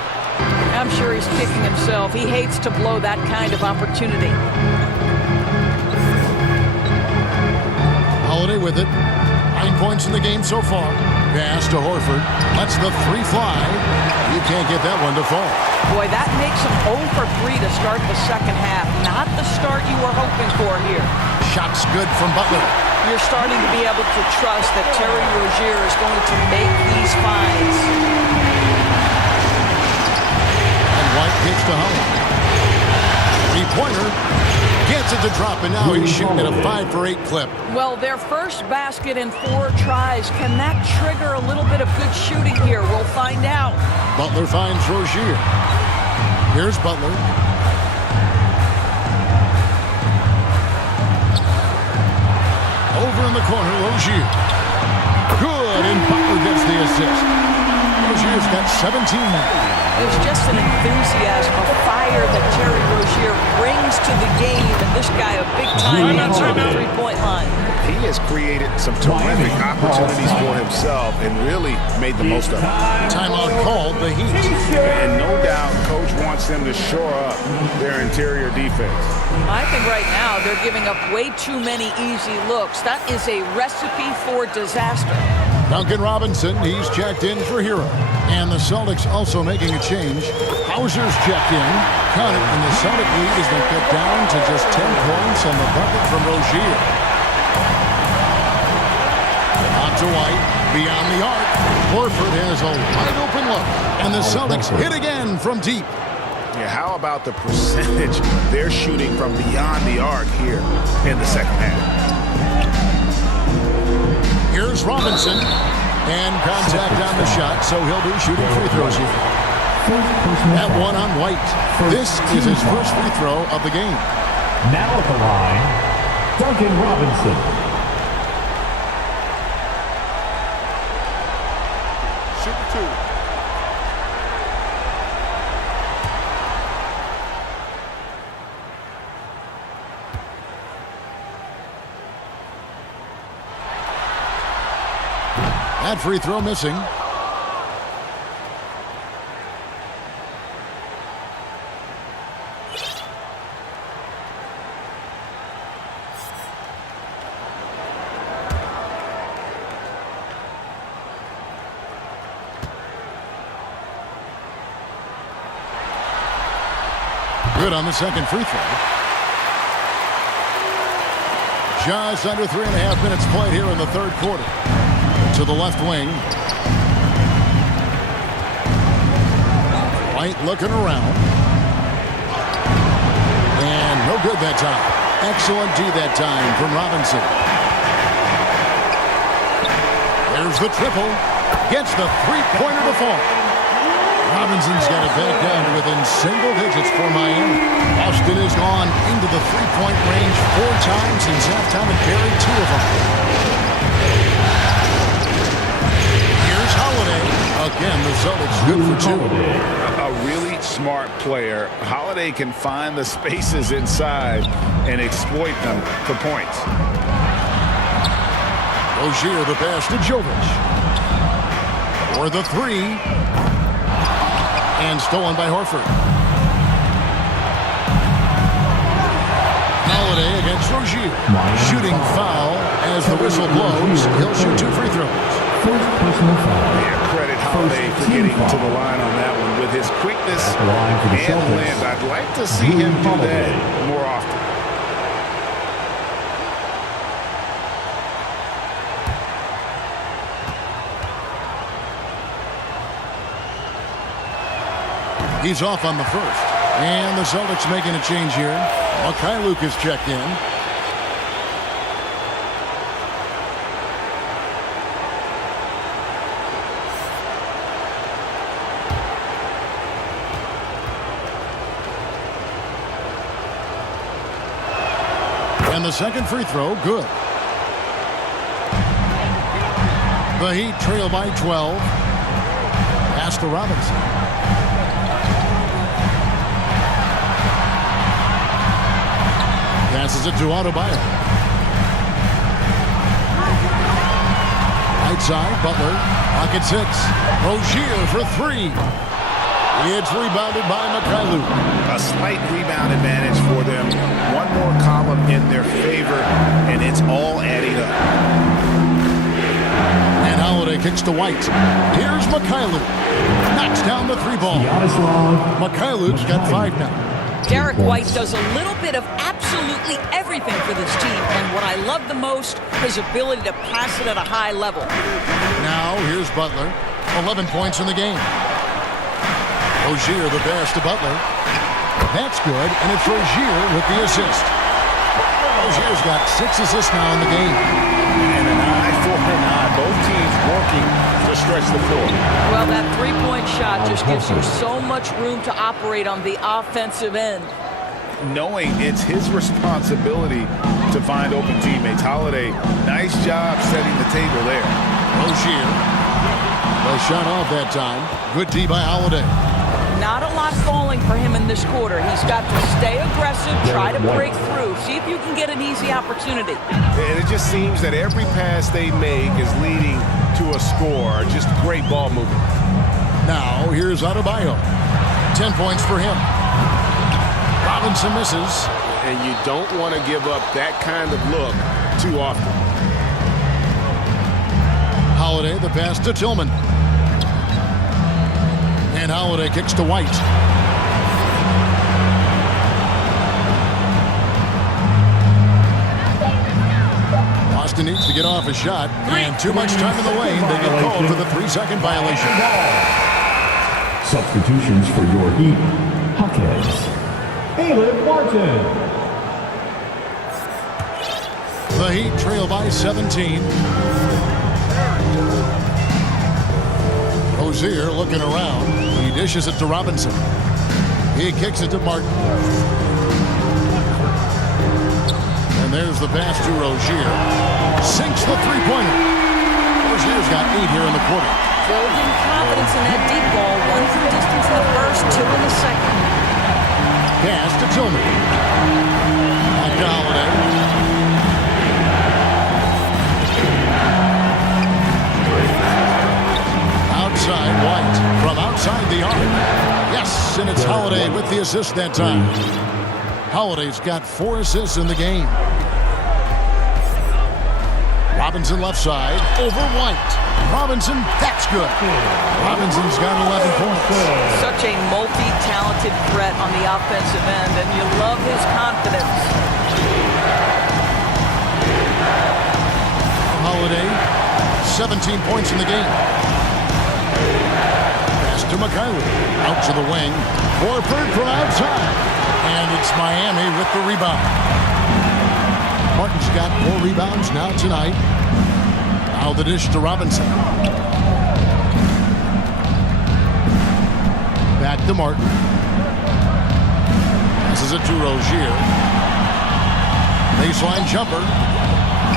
I'm sure he's kicking himself. He hates to blow that kind of opportunity. Holiday with it. 9 points in the game so far. Pass to Horford. Lets the 3 fly. You can't get that one to fall. Boy, that makes him 0 for 3 to start the second half. Not the start you were hoping for here. Shot's good from Butler. You're starting to be able to trust that Terry Rozier is going to make these finds. And White kicks to Holiday. 3-pointer. Gets it to drop, and now he's shooting at a 5 for 8 clip. Well, their first basket in 4 tries. Can that trigger a little bit of good shooting here? We'll find out. Butler finds Rozier. Here's Butler. Over in the corner, Rozier. Good, and Butler gets the assist. Rozier's got 17 now. There's just an enthusiasm, a fire that Terry Rozier brings to the game, and this guy a big-time answer on the three-point line. He has created some terrific opportunities for himself and really made the most of it. Timeout called, the Heat. And no doubt, Coach wants them to shore up their interior defense. I think right now they're giving up way too many easy looks. That is a recipe for disaster. Duncan Robinson, he's checked in for Hero. And the Celtics also making a change. Hauser's checked in. Cut it, and the Celtic lead has been cut down to just 10 points on the bucket from Rozier. On to White, beyond the arc. Horford has a wide open look. And the Celtics hit again from deep. Yeah, how about the percentage they're shooting from beyond the arc here in the second half? Here's Robinson, and contact on the shot, so he'll be shooting free throws here. That one on White. This is his first free throw of the game. Now at the line, Duncan Robinson. Shoot 2. That free throw missing. Good on the second free throw. Just under 3.5 minutes played here in the third quarter. To the left wing. White looking around. And no good that time. Excellent D that time from Robinson. There's the triple. Gets the three-pointer to fall. Robinson's got it back down to within single digits for Miami. Austin has gone into the three-point range 4 times since halftime and carried 2 of them. Here's Holiday. Again, the Celtics good for 2. A really smart player. Holiday can find the spaces inside and exploit them for points. Rozier the pass to Jovic. For the 3. And stolen by Horford. Holiday against Rozier. Shooting foul as the whistle blows. He'll shoot 2 free throws. First personal foul. Yeah, credit Holiday for getting to the line on that one with his quickness and length. I'd like to see him do that more often. He's off on the first. And the Celtics making a change here. Mikhailuk is checked in. And the second free throw, good. The Heat trail by 12. Pass to Robinson. Passes it to Adebayo. Right side, Butler. Pocket 6. Rozier for 3. It's rebounded by Mikhailuk. A slight rebound advantage for them. One more column in their favor, and it's all adding up. And Holiday kicks to White. Here's Mikhailuk. Knocks down the 3 ball. Mikhailuk's got 5 now. Derek White does a little bit of absolutely everything for this team, and what I love the most, his ability to pass it at a high level. Now, here's Butler. 11 points in the game. Rozier the pass to Butler. That's good, and it's Rozier with the assist. Rozier's got 6 assists now in the game. And an eye for an eye. Both teams working to stretch the floor. Well, that three-point shot just gives you so much room to operate on the offensive end. Knowing it's his responsibility to find open teammates. Holiday, nice job setting the table there. Rozier. Well, shot off that time. Good D by Holiday. Not a lot falling for him in this quarter. He's got to stay aggressive, try to break through, see if you can get an easy opportunity. And it just seems that every pass they make is leading to a score. Just great ball movement. Now, here's Adebayo. 10 points for him. Robinson misses. And you don't want to give up that kind of look too often. Holiday, the pass to Tillman. And Holiday kicks to White. Boston needs to get off a shot. And too much time in the lane. They get called for the 3-second violation. Substitutions for your Heat. Hawkins. Caleb Martin. The Heat trail by 17. Rozier looking around. He dishes it to Robinson. He kicks it to Martin. And there's the pass to Rozier. Sinks the three-pointer. Rozier's got 8 here in the quarter. Building confidence in that deep ball. 1 from distance in the first, 2 in the second. Pass to Tillman. Back to Holiday. Outside White from outside the arc. Yes, and it's Holiday with the assist that time. Holiday's got 4 assists in the game. Robinson left side over White. Robinson, that's good. Robinson's got 11 points. Such a multi-talented threat on the offensive end, and you love his confidence. Holiday, 17 points in the game. Pass to Mikhailuk. Out to the wing. Horford from outside. And it's Miami with the rebound. Martin's got 4 rebounds now tonight. Now the dish to Robinson. Back to Martin. Passes it to Rozier. Baseline jumper.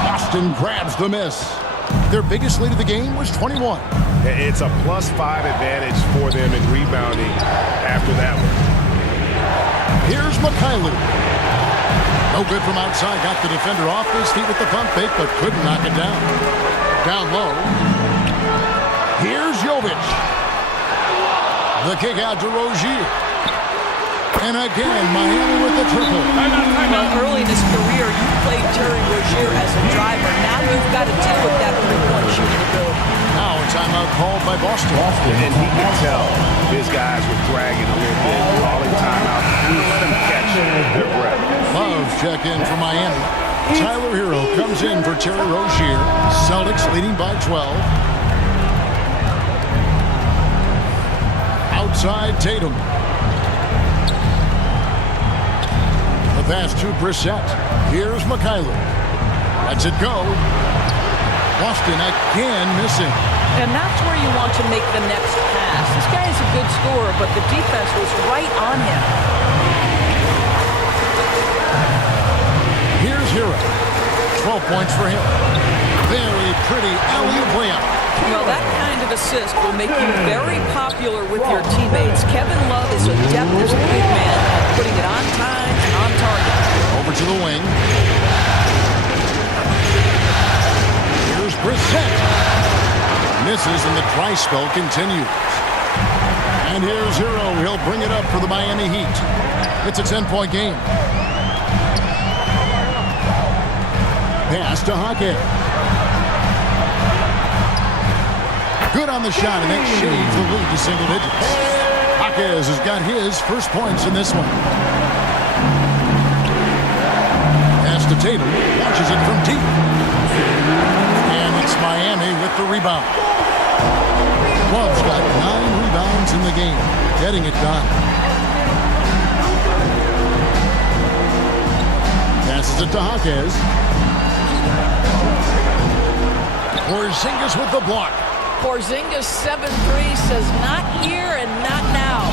Boston grabs the miss. Their biggest lead of the game was 21. It's a +5 advantage for them in rebounding after that one. Here's Mikhailuk. No good from outside. Got the defender off his feet with the pump fake, but couldn't knock it down. Down low. Here's Jovic. The kick out to Rozier. And again, Miami with the triple. Well, early in his career, you played Terry Rozier as a driver. Now you've got to deal with that three-point shooting ability. Now a timeout called by Boston. And he can tell his guys were dragging a little bit, calling timeout. Let them catch their breath. Love's check in for Miami. Tyler Hero comes in for Terry Rozier. Celtics leading by 12. Outside Tatum. The pass to Brissett. Here's McKayla. Lets it go. Boston again missing. And that's where you want to make the next pass. This guy is a good scorer, but the defense was right on him. Here's Hero. 12 points for him. Very pretty alley-oop layup. Well, that kind of assist will make you very popular with your teammates. Kevin Love is adept as a big man at putting it on time and on target. Over to the wing. Here's Brissett. Misses and the dry spell continues. And here's Hero. He'll bring it up for the Miami Heat. It's a 10-point game. Pass to Hockey. Good on the shot, and that shaves the lead to single digits. Jaquez has got his first points in this one. Pass to Tatum. Launches it from deep. And it's Miami with the rebound. Love's got 9 rebounds in the game. Getting it done. Passes it to Jaquez. Porzingis with the block. Porzingis 7-3 says not here and not now.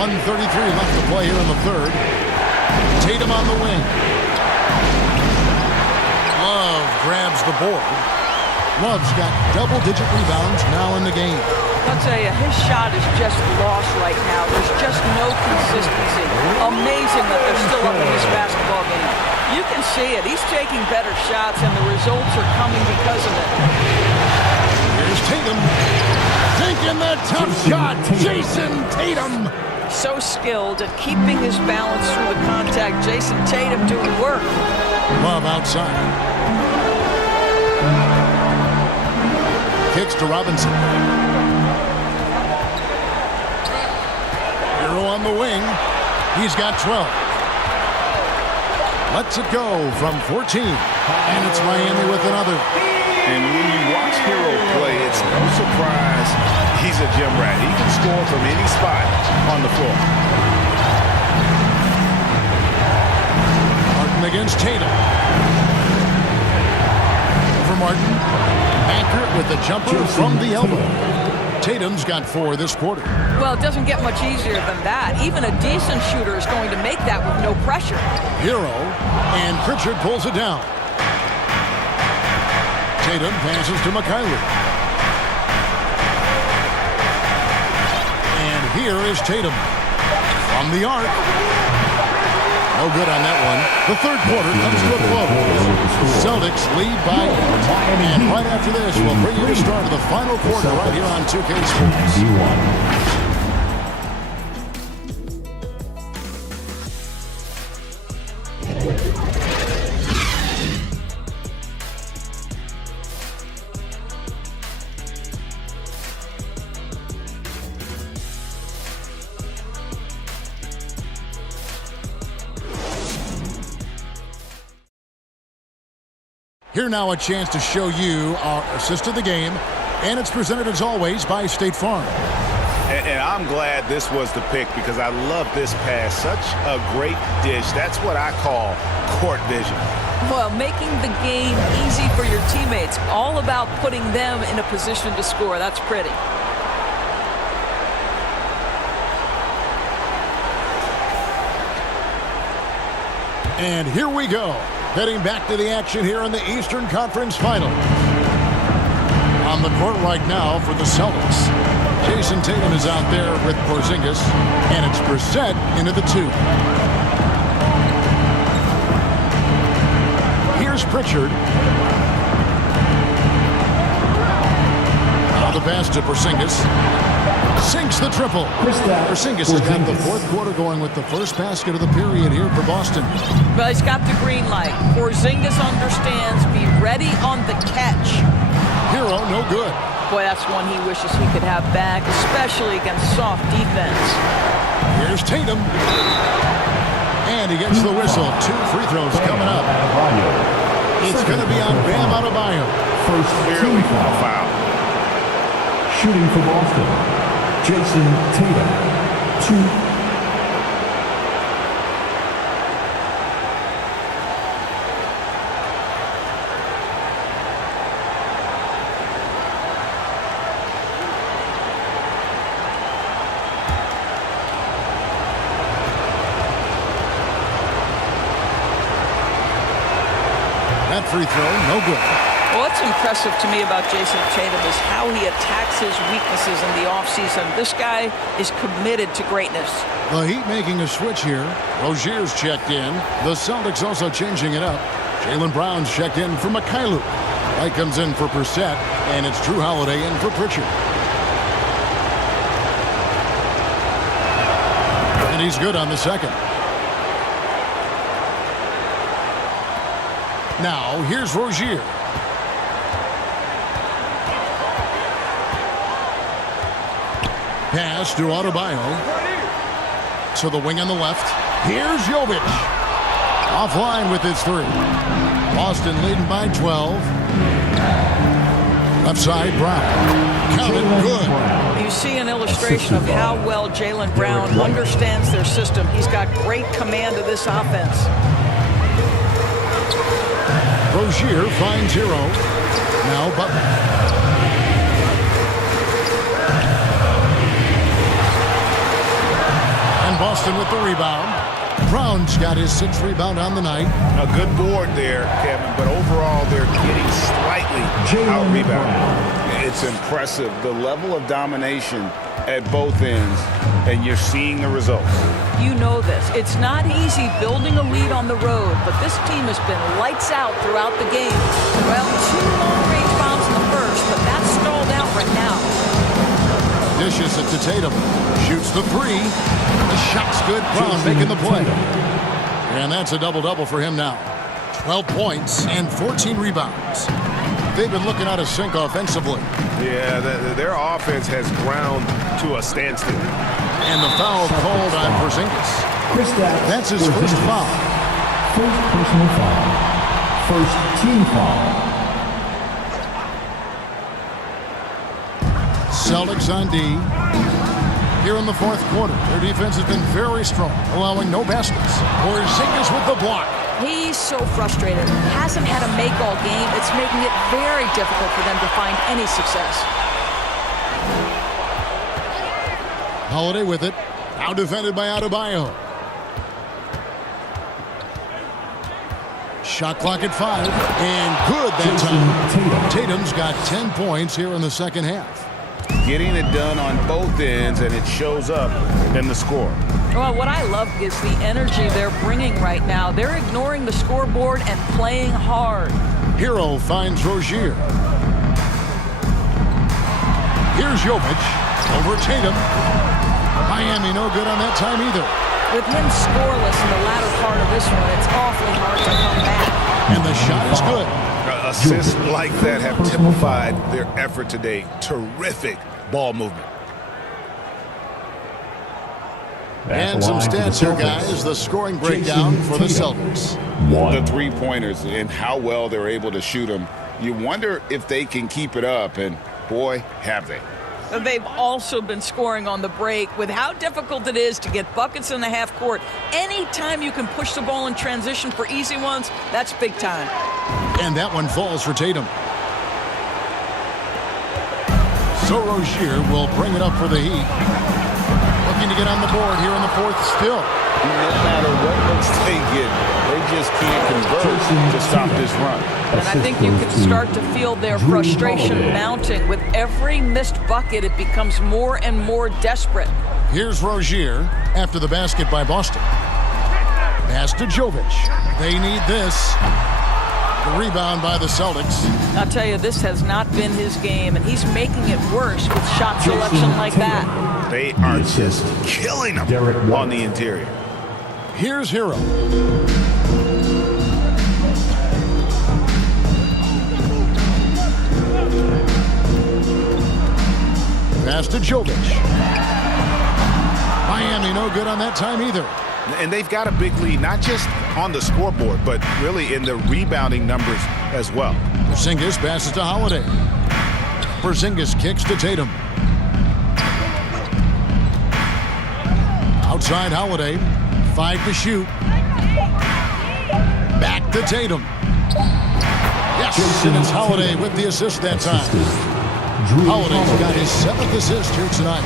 1:33 left to play here in the third. Tatum on the wing. Love grabs the board. Love's got double-digit rebounds now in the game. I'll tell you, his shot is just lost right now. There's just no consistency. Amazing that they're still up in this basketball game. You can see it. He's taking better shots, and the results are coming because of it. Here's Tatum. Thinking the tough shot. Jason Tatum. So skilled at keeping his balance through the contact. Jason Tatum doing work. Love outside. Kicks to Robinson. Hero on the wing. He's got 12. Lets it go from 14. And it's Miami with another. And when you watch Hero play, it's no surprise he's a gym rat. He can score from any spot on the floor. Martin against Tatum. For Martin. Anchor with the jumper from the elbow. Tatum's got 4 this quarter. Well, it doesn't get much easier than that. Even a decent shooter is going to make that with no pressure. Hero, and Pritchard pulls it down. Tatum passes to McKayla. And here is Tatum. From the arc. No good on that one. The third quarter comes to a close. Celtics lead by 8. And right after this, we'll bring you the start of the final quarter right here on 2K Sports. Here now a chance to show you our assist of the game, and it's presented as always by State Farm. And I'm glad this was the pick because I love this pass. Such a great dish. That's what I call court vision. Well, making the game easy for your teammates. All about putting them in a position to score. That's pretty. And here we go. Heading back to the action here in the Eastern Conference Finals. On the court right now for the Celtics. Jason Tatum is out there with Porzingis, and it's Brissett into the 2. Here's Pritchard. Now the pass to Porzingis. Sinks the triple. Porzingis has got the fourth quarter going with the first basket of the period here for Boston. But he's got the green light. Porzingis understands. Be ready on the catch. Hero, no good. Boy, that's one he wishes he could have back, especially against soft defense. Here's Tatum. And he gets the whistle. 2 free throws coming up. It's going to be on Bam Adebayo. First clearly a foul. Shooting for Boston, Jason Tatum, 2. That free throw, no good. Well, what's impressive to me about Jason Tatum is how he attacks his weaknesses in the offseason. This guy is committed to greatness. The Heat making a switch here. Rozier's checked in. The Celtics also changing it up. Jaylen Brown's checked in for Mikhailuk. Wright comes in for Brissett, and it's Drew Holiday in for Pritchard. And he's good on the second. Now, here's Rozier. Pass to Adebayo. To the wing on the left. Here's Jovic. Offline with his 3. Boston leading by 12. Left side, Brown. Counted good. You see an illustration of how well Jaylen Brown understands their system. He's got great command of this offense. Rozier finds Hero. Now Butler. And Boston with the rebound. Brown's got his 6th rebound on the night. A good board there, Kevin, but overall they're getting slightly out-rebounded. It's impressive, the level of domination at both ends, and you're seeing the results. You know this. It's not easy building a lead on the road, but this team has been lights out throughout the game. Well, 2 long-range bombs in the first, but that's stalled out right now. Dishes it to Tatum. Shoots the 3. The shot's good. Brown making the play. And that's a double-double for him now. 12 points and 14 rebounds. They've been looking out of sync offensively. Yeah, their offense has ground to a standstill. And the foul called on Porzingis. That's his first foul. First personal foul. First team foul. Celtics on D. Here in the fourth quarter, their defense has been very strong, allowing no baskets. Porzingis with the block. He's so frustrated. Hasn't had a make all game. It's making it very difficult for them to find any success. Holiday with it. Now defended by Adebayo. Shot clock at 5. And good that time. Tatum's got 10 points here in the second half. Getting it done on both ends, and it shows up in the score. Well, what I love is the energy they're bringing right now. They're ignoring the scoreboard and playing hard. Hero finds Rozier. Here's Jovic. Over Tatum. Miami no good on that time either. With him scoreless in the latter part of this one, it's awfully hard to come back. And the shot is good. Assists like that have typified their effort today. Terrific ball movement. And some stats here, guys. The scoring breakdown for the Celtics. The 3-pointers and how well they're able to shoot them. You wonder if they can keep it up, and boy, have they. They've also been scoring on the break. With how difficult it is to get buckets in the half court, anytime you can push the ball in transition for easy ones, that's big time. And that one falls for Tatum. So Rozier will bring it up for the Heat. Looking to get on the board here in the fourth still. No matter what looks they get, they just can't convert to stop this run. And I think you can start to feel their frustration mounting. With every missed bucket, it becomes more and more desperate. Here's Rozier after the basket by Boston. Pass to Jovic. They need this. The rebound by the Celtics. I'll tell you, this has not been his game, and he's making it worse with shot selection like that. They are just killing him on the interior. Here's Hero. Pass to Jovic. Miami no good on that time either. And they've got a big lead, not just on the scoreboard, but really in the rebounding numbers as well. Porzingis passes to Holiday. Porzingis kicks to Tatum. Outside Holiday. 5 to shoot. Back to Tatum. Yes, and it's Holiday with the assist that time. Holiday's got his 7th assist here tonight.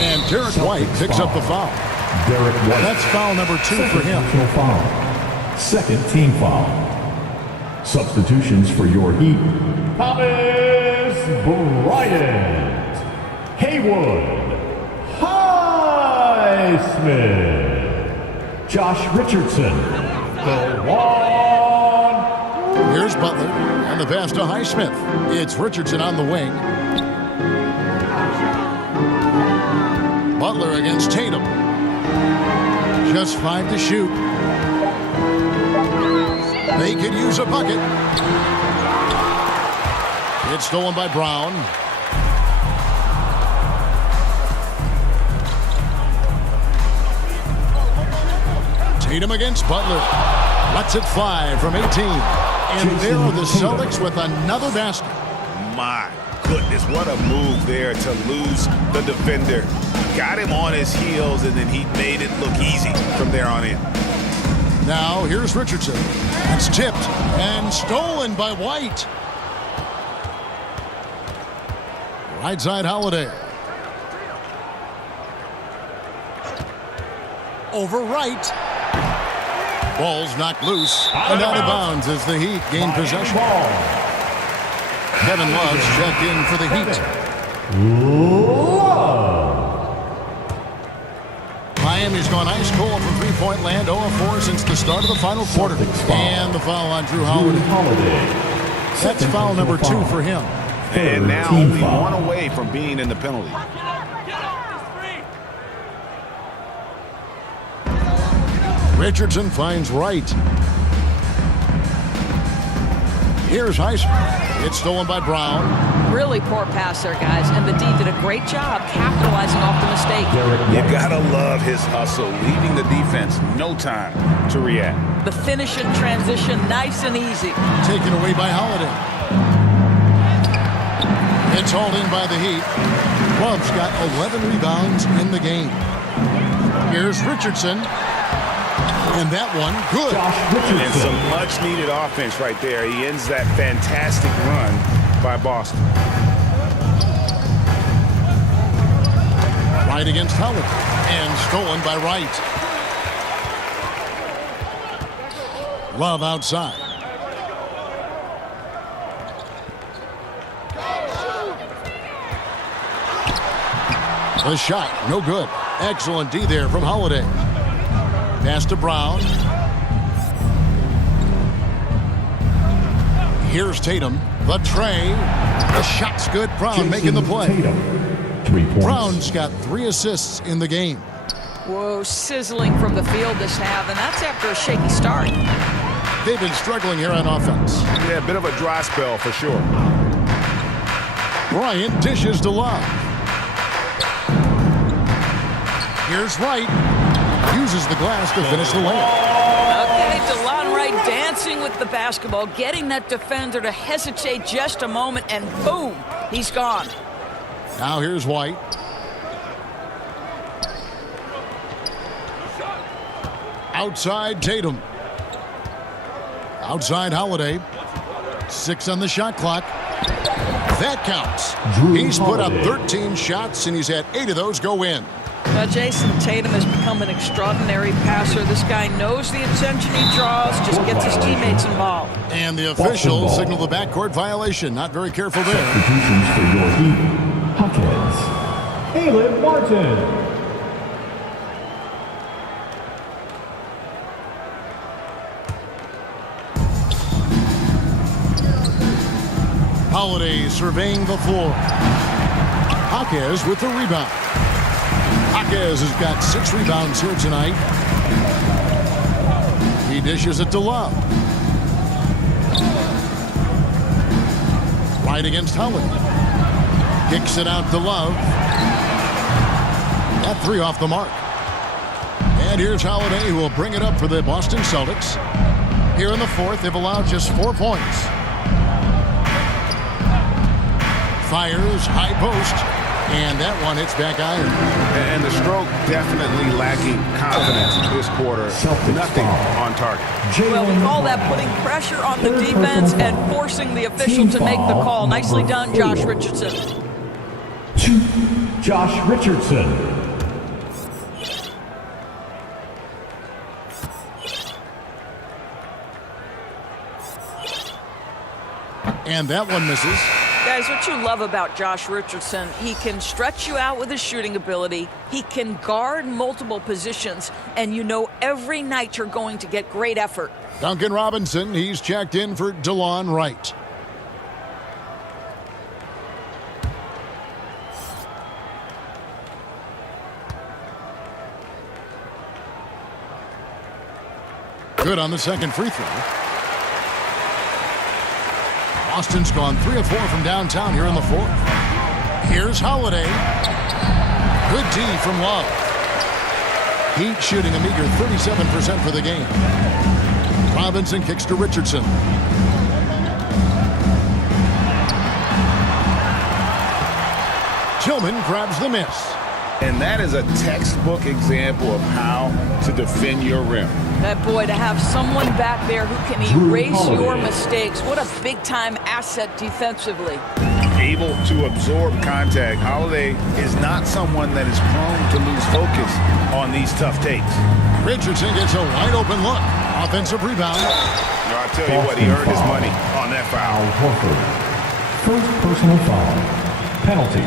And Derek White picks up the foul. Derek White. That's foul number 2 for him. Foul. Second team foul. Substitutions for your Heat. Thomas Bryant. Haywood. Highsmith. Josh Richardson. The one. Here's Butler and the pass to Highsmith. It's Richardson on the wing. Butler against Tatum. Just 5 to shoot. They could use a bucket. It's stolen by Brown. Tatum against Butler. Lets it fly from 18. And there are the Celtics with another basket. My goodness, what a move there to lose the defender. Got him on his heels, and then he made it look easy from there on in. Now, here's Richardson. It's tipped and stolen by White. Right side Holiday. Over right. Ball's knocked loose and out of bounds as the Heat gain possession. Kevin Love's checked in for the Heat. Miami's gone ice cold from three-point land, 0-4 since the start of the final quarter. And the foul on Drew Holiday. That's foul number 2 for him. And now only 1 away from being in the penalty. Richardson finds Wright. Here's Highsmith. It's stolen by Brown. Really poor pass there, guys, and the D did a great job capitalizing off the mistake. You gotta love his hustle, leaving the defense no time to react. The finish in transition, nice and easy. Taken away by Holiday. It's hauled in by the Heat. Love's got 11 rebounds in the game. Here's Richardson. And that one, good. And some much-needed offense right there. He ends that fantastic run by Boston. Right against Howard. And stolen by Wright. Love outside. The shot, no good. Excellent D there from Holiday. Pass to Brown. Here's Tatum. The tray. The shot's good. Brown making the play. 3 points. Brown's got 3 assists in the game. Whoa, sizzling from the field this half, and that's after a shaky start. They've been struggling here on offense. Yeah, a bit of a dry spell for sure. Bryant dishes to Love. Here's Wright. Uses the glass to finish the layup. Okay, DeLon Wright dancing with the basketball, getting that defender to hesitate just a moment, and boom, he's gone. Now here's White. Outside Tatum. Outside Holiday. 6 on the shot clock. That counts. He's put up 13 shots, and he's had 8 of those go in. Now, Jason Tatum has become an extraordinary passer. This guy knows the attention he draws, just gets his teammates involved. And the officials signal the backcourt violation. Not very careful there. Substitutions for your Heat. Hawkins. Caleb Martin. Holiday surveying the floor. Jaquez with the rebound. Jaquez has got 6 rebounds here tonight. He dishes it to Love. Right against Holiday. Kicks it out to Love. That 3 off the mark. And here's Holiday, who will bring it up for the Boston Celtics. Here in the fourth, they've allowed just 4 points. Fires, high post, and that one hits back iron. And the stroke definitely lacking confidence this quarter. Nothing on target. Well, we call that putting pressure on the defense and forcing the official to make the call. Nicely done, Josh Richardson. Josh Richardson. And that one misses. Guys, what you love about Josh Richardson, he can stretch you out with his shooting ability. He can guard multiple positions, and you know every night you're going to get great effort. Duncan Robinson, he's checked in for DeLon Wright. Good on the second free throw. Boston's gone 3 of 4 from downtown here in the fourth. Here's Holiday. Good D from Love. Heat shooting a meager 37% for the game. Robinson kicks to Richardson. Tillman grabs the miss. And that is a textbook example of how to defend your rim. That boy, to have someone back there who can erase your mistakes, what a big-time asset defensively. Able to absorb contact. Holiday is not someone that is prone to lose focus on these tough takes. Richardson gets a wide-open look. Offensive rebound. No, I tell you what, he earned his money on that foul. First personal foul. Penalty.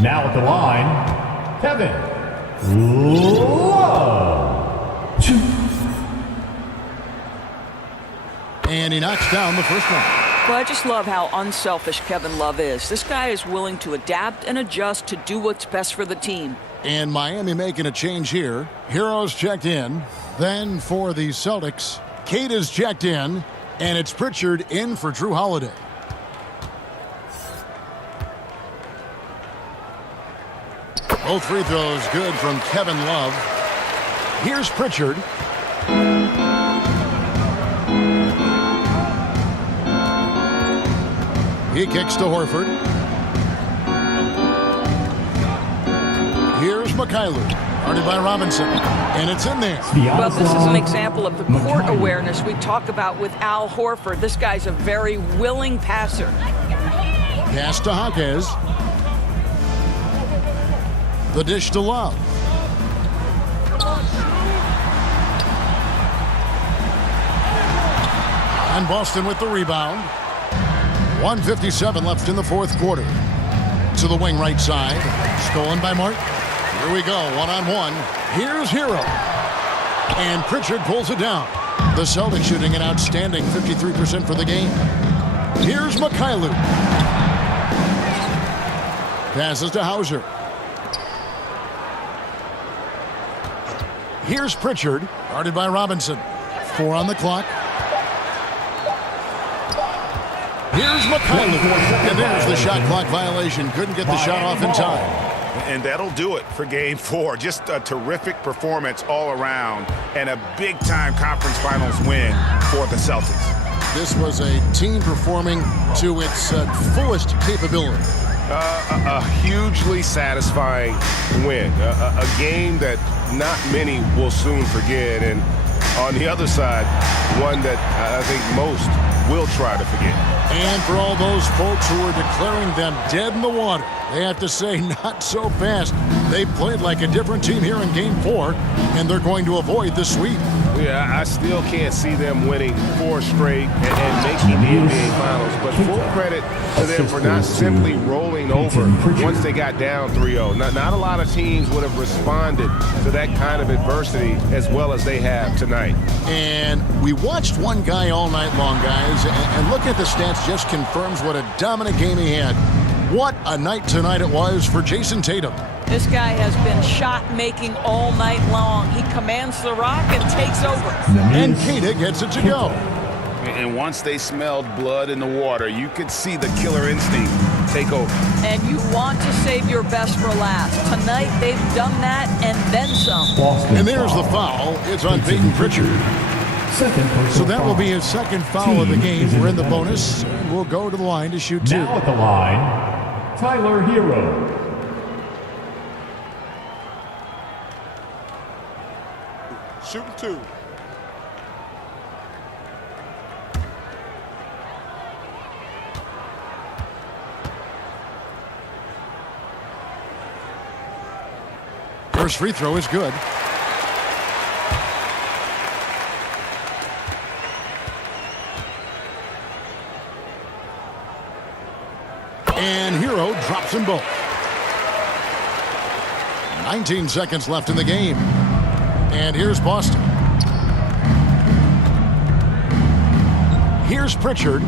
Now at the line, Kevin Love. 2. And he knocks down the first one. Well, I just love how unselfish Kevin Love is. This guy is willing to adapt and adjust to do what's best for the team. And Miami making a change here. Heroes checked in. Then for the Celtics, Kate is checked in. And it's Pritchard in for Drew Holiday. Both free throws good from Kevin Love. Here's Pritchard. He kicks to Horford. Here's Mikhailuk, guarded by Robinson, and it's in there. Well, this is an example of the court awareness we talk about with Al Horford. This guy's a very willing passer. Pass to Jaquez. The dish to Love. And Boston with the rebound. 1:57 left in the fourth quarter. To the wing right side. Stolen by Martin. Here we go, one-on-one. Here's Hero. And Pritchard pulls it down. The Celtics shooting an outstanding 53% for the game. Here's Mikhailuk. Passes to Hauser. Here's Pritchard, guarded by Robinson. 4 on the clock. Here's Mikhailuk. And there's the shot clock violation. Couldn't get the shot off in time. And that'll do it for Game 4. Just a terrific performance all around and a big-time conference finals win for the Celtics. This was a team performing to its fullest capability. A hugely satisfying win. A game that not many will soon forget. And on the other side, one that I think most will try to forget. And for all those folks who are declaring them dead in the water, they have to say not so fast. They played like a different team here in Game 4, and they're going to avoid the sweep. Yeah, I still can't see them winning 4 straight and making the NBA Finals. But full credit to them for not simply rolling over once they got down 3-0. Not a lot of teams would have responded to that kind of adversity as well as they have tonight. And we watched one guy all night long, guys, and look at the stats just confirms what a dominant game he had. What a night tonight it was for Jason Tatum. This guy has been shot-making all night long. He commands the rock and takes over. And Kata gets it to go. And once they smelled blood in the water, you could see the killer instinct take over. And you want to save your best for last. Tonight, they've done that and then some. And there's the foul. It's on Peyton Pritchard. So that will be his second foul of the game. We're in the bonus, and we'll go to the line to shoot 2. Now at the line, Tyler Hero. Shooting 2. First free throw is good. And Hero drops them both. 19 seconds left in the game. And here's Boston. Here's Pritchard.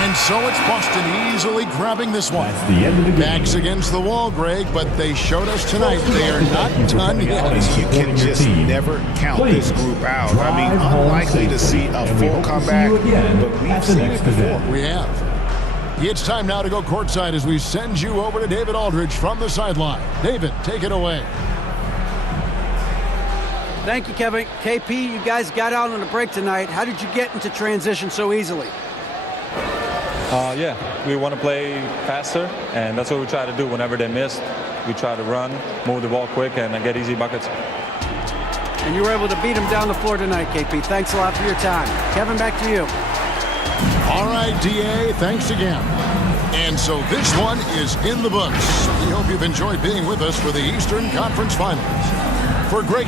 And so it's Boston easily grabbing this one. That's the end of the game. Backs against the wall, Greg, but they showed us tonight they are not done yet. You can just never count this group out. I mean, unlikely to see a full comeback, but we've seen it before. We have. It's time now to go courtside as we send you over to David Aldridge from the sideline. David, take it away. Thank you, Kevin. KP, you guys got out on a break tonight. How did you get into transition so easily? Yeah, we want to play faster, and that's what we try to do whenever they miss. We try to run, move the ball quick, and get easy buckets. And you were able to beat them down the floor tonight, KP. Thanks a lot for your time. Kevin, back to you. All right, DA, thanks again. And so this one is in the books. We hope you've enjoyed being with us for the Eastern Conference Finals. For Greg